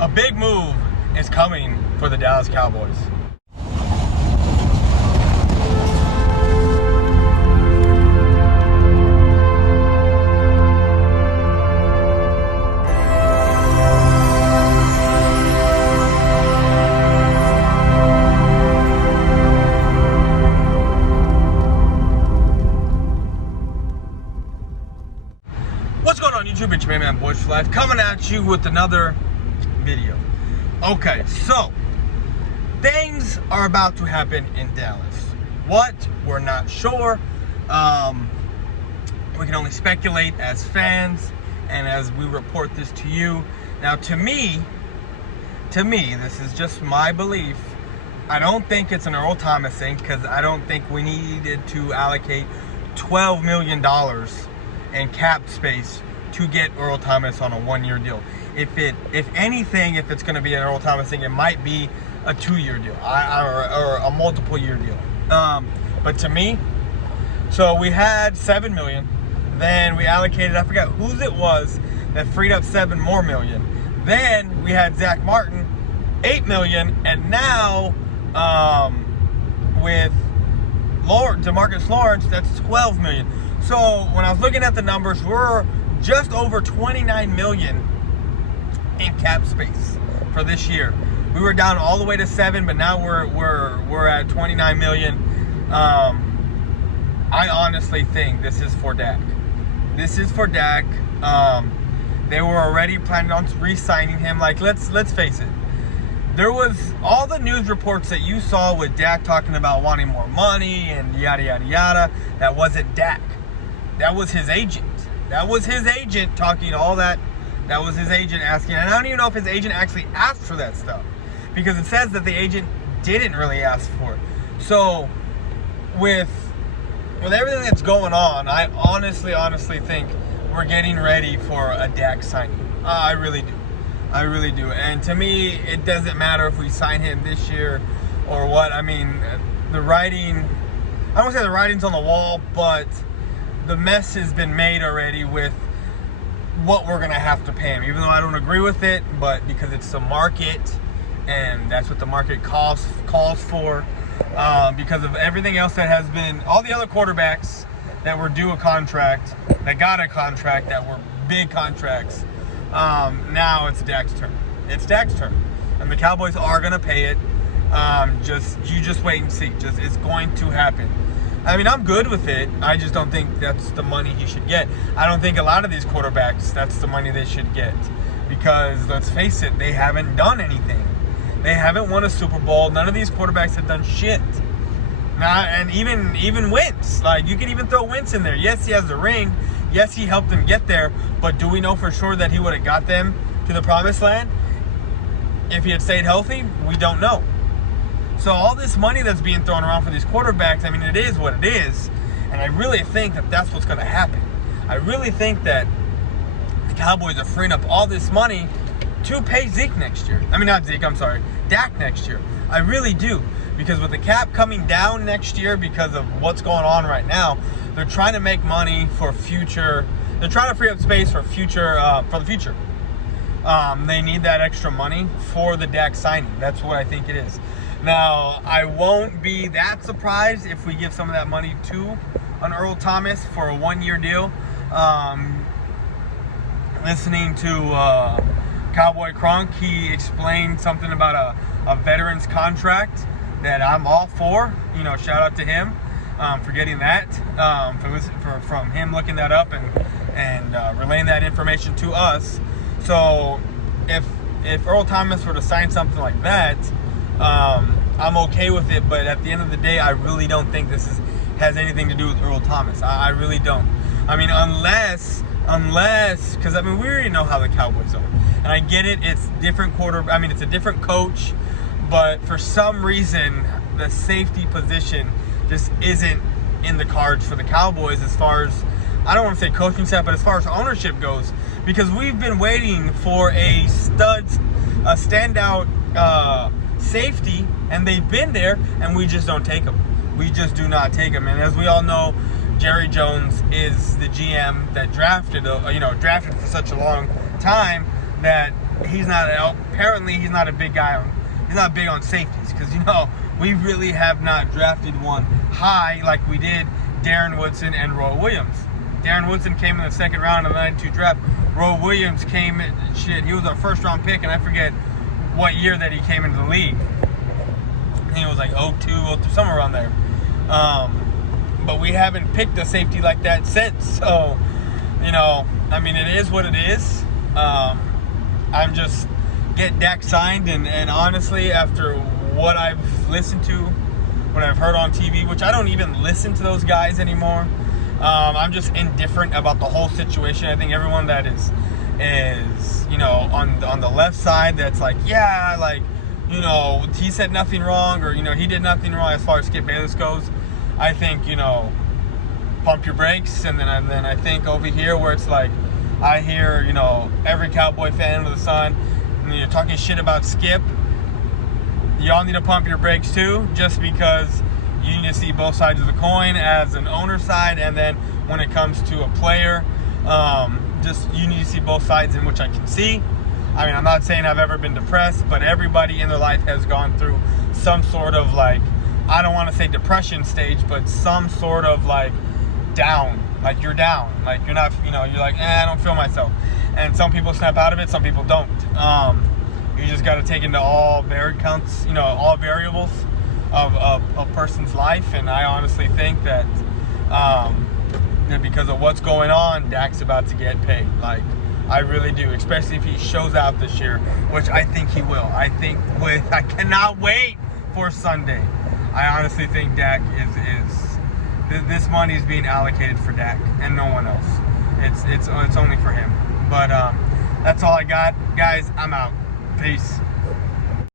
A big move is coming for the Dallas Cowboys. What's going on YouTube? It's your man Boys for Life coming at you with another video. Okay, so things are about to happen in Dallas. What? We're not sure. We can only speculate as fans and as we report this to you. Now, to me, this is just my belief. I don't think it's an Earl Thomas thing because I don't think we needed to allocate $12 million in cap space to get Earl Thomas on a one-year deal. If anything, if it's going to be an Earl Thomas thing, it might be a 2-year deal or a multiple-year deal. But to me, so we had $7 million, then we allocated, I forgot whose it was that freed up $7 more million. Then we had Zach Martin, $8 million, and now with Demarcus Lawrence, that's $12 million. So when I was looking at the numbers, we're just over $29 million in cap space for this year. We were down all the way to 7, but now we're at 29 million. I honestly think this is for Dak. This is for Dak. They were already planning on re-signing him. Like, let's face it. There was all the news reports that you saw with Dak talking about wanting more money and yada yada yada. That wasn't Dak. That was his agent. That was his agent talking all that. That was his agent asking. And I don't even know if his agent actually asked for that stuff, because it says that the agent didn't really ask for it. So with everything that's going on, I honestly think we're getting ready for a Dak signing. I really do. I really do. And to me, it doesn't matter if we sign him this year or what. I mean, the writing, I don't want to say the writing's on the wall, but the mess has been made already with what we're going to have to pay him, even though I don't agree with it, but because it's the market and that's what the market calls for, because of everything else that has been, all the other quarterbacks that were due a contract, that got a contract, that were big contracts, now it's Dak's turn. It's Dak's turn. And the Cowboys are going to pay it. You just wait and see. It's going to happen. I mean, I'm good with it. I just don't think that's the money he should get. I don't think a lot of these quarterbacks, that's the money they should get. Because, let's face it, they haven't done anything. They haven't won a Super Bowl. None of these quarterbacks have done shit. And even Wentz. Like, you can even throw Wentz in there. Yes, he has the ring. Yes, he helped them get there. But do we know for sure that he would have got them to the promised land if he had stayed healthy? We don't know. So all this money that's being thrown around for these quarterbacks, I mean, it is what it is. And I really think that that's what's going to happen. I really think that the Cowboys are freeing up all this money to pay Zeke next year. I mean, not Zeke, I'm sorry. Dak next year. I really do. Because with the cap coming down next year because of what's going on right now, they're trying to make money for future. They're trying to free up space for the future. They need that extra money for the Dak signing. That's what I think it is. Now, I won't be that surprised if we give some of that money to an Earl Thomas for a one-year deal. Listening to Cowboy Kronk, he explained something about a veteran's contract that I'm all for. You know, shout out to him for getting that, from him looking that up and relaying that information to us. So if Earl Thomas were to sign something like that, I'm okay with it, but at the end of the day, I really don't think this has anything to do with Earl Thomas. I really don't. I mean, unless, because I mean, we already know how the Cowboys are, and I get it. It's different it's a different coach, but for some reason, the safety position just isn't in the cards for the Cowboys as far as, I don't want to say coaching staff, but as far as ownership goes, because we've been waiting for a standout safety, and they've been there, and we just don't take them. We just do not take them. And as we all know, Jerry Jones is the GM that drafted for such a long time that he's not a big guy on. He's not big on safeties because we really have not drafted one high like we did Darren Woodson and Roy Williams. Darren Woodson came in the second round of the 92 draft. Roy Williams came in, he was our first round pick, and I forget what year that he came into the league. I think it was like 02, somewhere around there. But we haven't picked a safety like that since. So, I mean, it is what it is. I'm just get Dak signed, and honestly, after what I've listened to, what I've heard on TV, which I don't even listen to those guys anymore. I'm just indifferent about the whole situation. I think everyone that is on the left side, that's like, yeah, like, he said nothing wrong, or he did nothing wrong as far as Skip Bayless goes. I think pump your brakes, and then I think over here where it's like I hear every Cowboy fan under the sun, and you're talking shit about Skip. Y'all need to pump your brakes too, just because you need to see both sides of the coin as an owner side, and then when it comes to a player, just you need to see both sides, in which I can see. I mean, I'm not saying I've ever been depressed, but everybody in their life has gone through some sort of, like, I don't want to say depression stage, but some sort of like down, like you're down, like you're not, you're like, I don't feel myself. And some people snap out of it, some people don't. You just got to take into all all variables of a person's life. And I honestly think that because of what's going on, Dak's about to get paid. Like, I really do, especially if he shows out this year, which I think he will. I cannot wait for Sunday. I honestly think Dak this money is being allocated for Dak and no one else. It's only for him. But that's all I got, guys. I'm out. Peace.